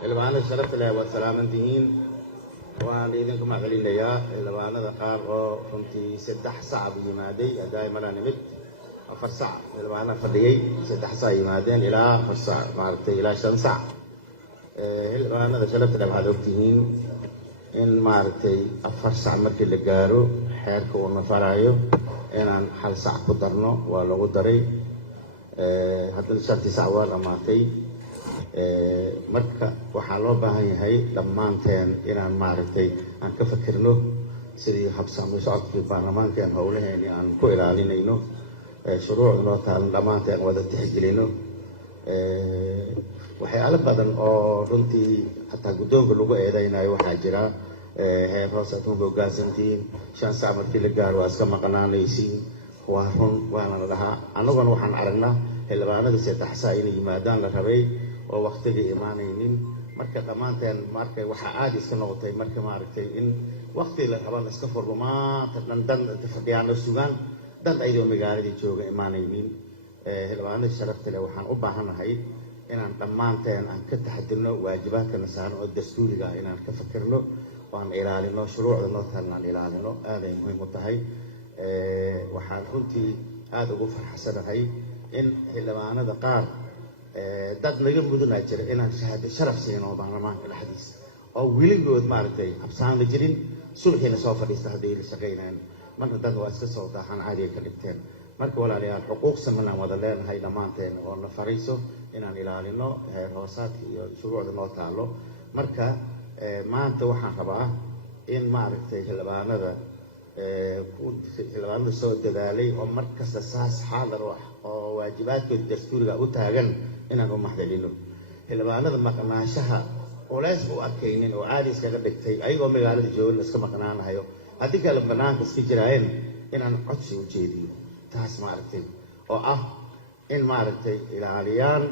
xildhibaanada sharafta leh waad salaamantihiin waan idinku mahadcelinayaa xildhibaanada qaar oo runtii 3 saac yimaaday daaimana nimid 4 saac xildhibaanada fadhiyay 3 saac yimaadeen ilaa 4 saac maartay ilaa 5 saac xildhibaanada sharafta leh waxaad ogtihiin in maartay 4 saac markii la gaaro xeerka uu nafarayo inaan 1 saac ku darno waa lagu daray haddana 3 saac waa dhamaatay marka waxaa loo baahan yahay dhammaanteen inaan maaragtay aan ka fikirno sidii habsami socodkii baarlamaankan howlaheeni aan ku ilaalinayno shuruucda loo taalan dhammaanteen wada tixgelino waxyaalo badan oo runtii hataa guddoonka lagu eedaynayo waxaa jira heer hoos aad ku hoggaansantihiin 5 saac markii la gaaro waa iska maqnaanaysiin waa run waana la dhahaa annaguna waxaan aragnaa xildhibaanadii 3 saac inay yimaadaan la rabay oo waqtiga imaanaynin marka dhammaanteen markay waxa aad iska noqotay marka maaragtay in waqti la rabo iska furmo maanta dan fadhiyaan sugaan dan ayadoo magaaladii jooga imaanaynin xildhibaanada sharafta leh waxaan u baahanahay inaan dhammaanteen aan ka taxadirno waajibaadkana saaran oo dastuuriga inaan ka fikirno oo aan ilaalino shuruucda noo taalan aan ilaalino aaday muhiim u tahay waxaan runtii aad ugu farxsanahay in xildhibaanada qaar dad naga mudunaa jira inaan shahaado sharaf siino baarlamaanka dhexdiisa oo weligood maaragtay habsaama jirin sulxiina soo fadhiista hadday la shaqaynayaan marka dad waa iska soo daaxan caadiga ka dhigteen marka walaalayaal xuquuq samanaan wada leenahay dhammaanteen oo na farayso inaan ilaalino heer hoosaadka iyo shuruucda noo taalo marka maanta waxaan rabaa in maaragtay xildhibaanada soo dadaalay oo markasta saas xaadir oo waajibaadkooda dastuuriga u taagan inaan u mahadcelino xildhibaanada maqnaanshaha culays u arkaynin oo caadi iskaga dhigtay ayagoo magaalada joogan iska maqnaanahayo haddii kale banaanka iska jiraayeen inaan codsi u jeediyo taas maaragtay oo ah in maaragtay ilaaliyaan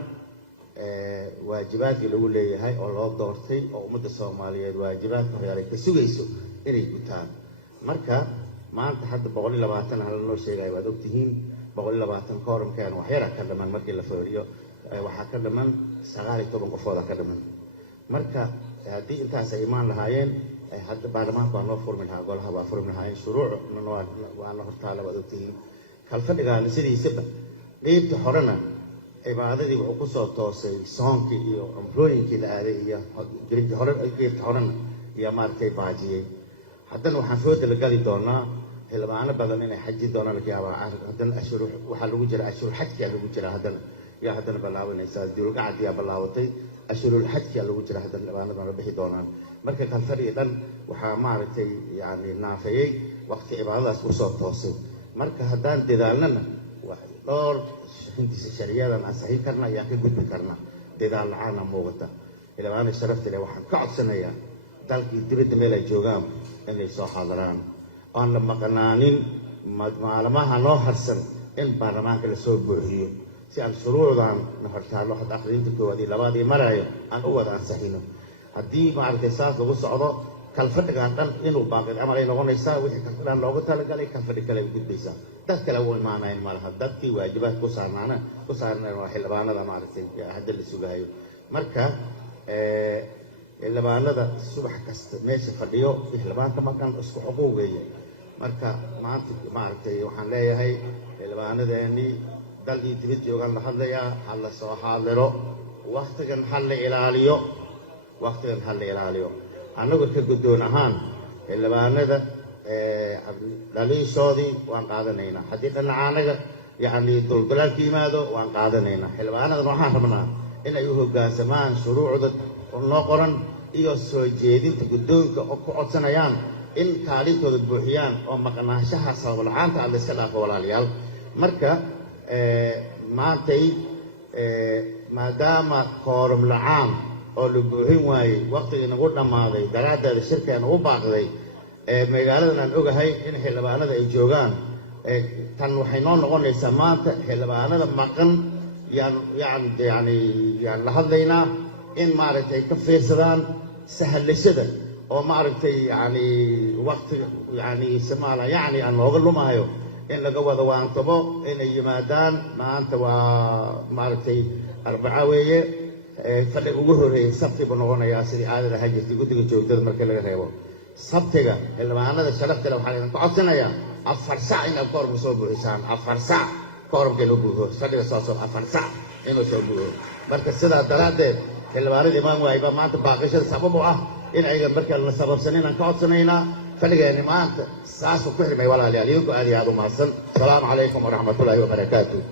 waajibaadkii lagu leeyahay oo loo doortay oo ummadda Soomaaliyeed waajibaadka horyaal ka sugayso inay gutaan marka maanta hadda 120 hal noo sheegay waad ogtihiin 120 kooramkeen wax yar ka dhamaan markii la fiiriyo waxa ka dhamaan 19 qofood ka dhamaan marka haddii intaas ay imaan lahaayeen hadda baarlamaanka waa noo furmi lahaa golaha waa furmi lahaayeen shuruuc waa la hortaala waad ogtihiin kalfadhigaana sidiisaba qeybta horena cibaadadii wuxuu ku soo toosay soonkii iyo amrooyinkii la aaday iyo qeybta horena iyo maaragtay baajiyey haddana waxaan soo dalagali doonaa xildhibaano badan inay xaji doonaan laga yaabaa haddana waxaa lagu jira ashhur xajkiyaa lagu jira haddana bilaabanaysaa dulgacadiyaa bilaabatay ashhurul xajkiyaa lagu jira haddana xildhibaanada la bixi doonaan marka kalfadhigi dhan waxaa maaragtay yani naafayey waqti cibaadadaas kusoo toosay marka haddaan dadaalnana dhowr hindiisa shariyadan aan saxiin karna ayaan ka gudbi karna dadaal la-aana muuqata xildhibaanada sharafta leh waxaan ka codsanayaa dalkii dibadda meel ay joogaan inay soo xaadiraan aan la maqnaanin maalmaha noo harsan in baarlamaanka la soo buuxiyo si aan shuruucdan na hortaalo hadda akhrinta koowaad iyo labaad iyo marayo aan u wada ansixino haddii maaragtay saas lagu socdo kalfadhigaan dhan inuu baaqid camal ay noqonaysaa wixii kalfadhigaan loogu talagalay kalfadhi kale ay gudbaysaa dad kale u imaanayn malaha dadkii waajibaad ku saarnaan waa xildhibaanada maaragtay hadda la sugaayo marka xildhibaanada subax kasta meesha fadhiyo xildhibaanka maqan isku xuquuq weeye marka maanta maaragtay waxaan leeyahay xildhibaanadeennii dal iyo dibad joogaan la hadlayaa ha la soo xaadiro waqtigan ha la ilaaliyo annagu ka guddoon ahaan xildhibaanada dhaliishoodii waan qaadanaynaa haddii dhinacaanaga yacni dulgalaanka yimaado waan qaadanaynaa xildhibaanadan waxaan rabnaa inay u hoggaansamaan shuruucda noo qoran iyo soo jeedinta guddoonka oo ku codsanayaan in kaalintooda buuxiyaan oo maqnaanshaha sabab la-aanta aad la iska dhaafo walaalayaal marka maantay maadaama koorum la-aan oo la buuxin waayey waqtigii nagu dhammaaday daraaddeeda shirkeena u baaqday magaaladan aan ogahay in xildhibaanada ay joogaan tan waxay noo noqonaysaa maanta xildhibaanada maqan yaan la hadlaynaa in maaragtay ka fiirsadaan sahalashada oo maaragtay yani waqtiga yani samaala yani aan looga lumaayo in laga wada waantabo inay yimaadaan maanta waa maaragtay arbaca weeye fadhi ugu horeeyay sabti buu noqonayaa sidii caadada ahaan jirtay guddiga joogtada marka laga reebo sabtiga xildhibaanada sharafta leh waxaan idinku codsanayaa 4 saac inaad koorka soo buuxisaan 4 saac koorka inuu buuxo fadhiga soo 4 saac inuu soo buuxo marka sidaa daraaddeed xildhibaanada imaan waayba maanta baaqashada sabab u ah in ayaga markaa la sababsanin aan ka codsanaynaa fadhigeeni maanta saasuu ku xirmay walaalayaal idinku aad iyo aad u mahadsan asalaamu calaykum waraxmatullaahi wabarakaatu